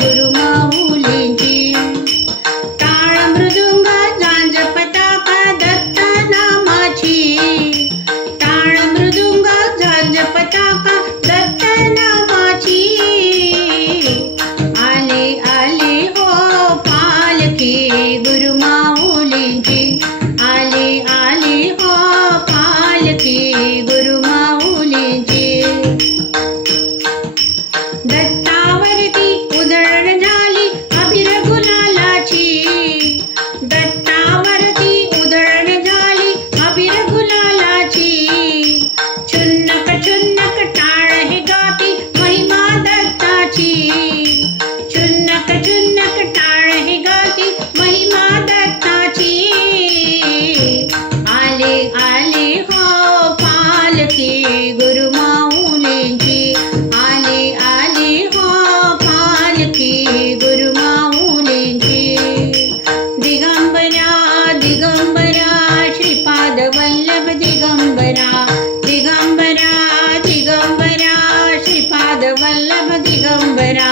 गुरुमाऊलींची. टाळ मृदुंग झांज पताका दत्त नामाची. टाळ मृदुंग झांज पताका दत्त नामाची. आले आले हो पालखी गुरुमाऊलींची. आले आले हो पालखी गुरुमाऊलींची. दत्तावरती उधळण झाली अबीर गुलालाची. दत्तावरती उधळण झाली अबीर गुलालाची. छुन्नक छुन्नक टाळ हे गाती महिमा दत्ताची. छुन्नक छुन्नक टाळ हे गाती महिमा दत्ताची. आले आले हो पालखी गुरुमाऊलींची. आले आले हो पालखी गुरुमाऊलींची. दिगंबरा दिगंबरा श्रीपाद वल्लभ दिगंबरा. दिगंबरा दिगंबरा श्रीपाद वल्लभ दिगंबरा.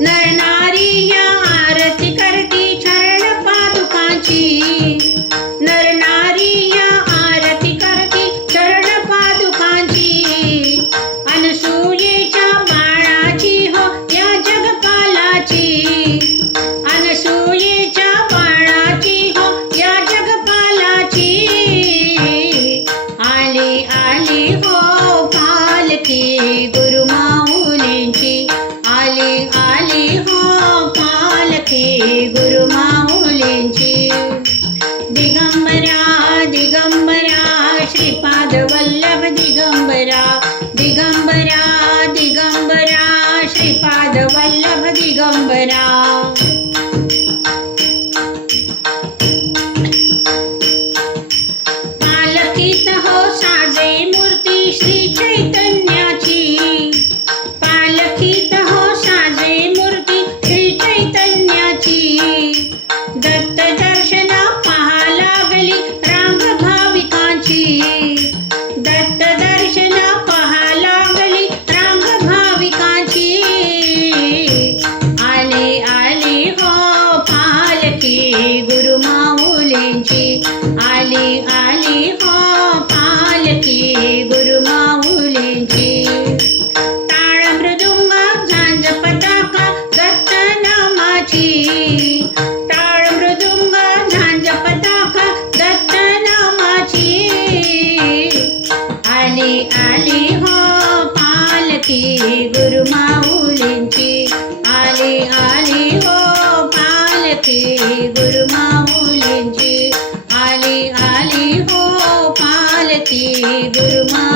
नरनारी या आरती करती चरण पादुकाची. नरनारी या आरती करती चरण पादुकाची. अनसूयेच्या बाळाची हो या जगपालाची. अनसूयेच्या बाळाची हो या जगपालाची. आले आले हो पालखी गुरुमाऊलींची. आले आले हो पालखी गुरुमाऊलींची. दिगंबरा दिगंबरा श्रीपाद वल्लभ दिगंबरा. दिगंबरा दिगंबरा श्रीपाद वल्लभ दिगंबरा. पालखीत हो साजे मूर्ती श्री चैतन्याची. पालखीत हो साजे मूर्ती श्री चैतन्याची. दत्त दर्शना पहा लागली रांग भाविकांची. दत्त दर्शना पहा लागली रांग भाविकांची. आले आले हो पालखी गुरुमाऊलींची. आले आले हो पालखी गुरुमाऊलींची. टाळ मृदुंग झांज पताका दत्त नामाची. टाळ मृदुंग झांज पताका दत्त नामाची. आले आले हो पालखी गुरुमाऊलींची. आले आले हो पालखी गुरुमाऊलींची. आले आले हो पालखी गुरुमा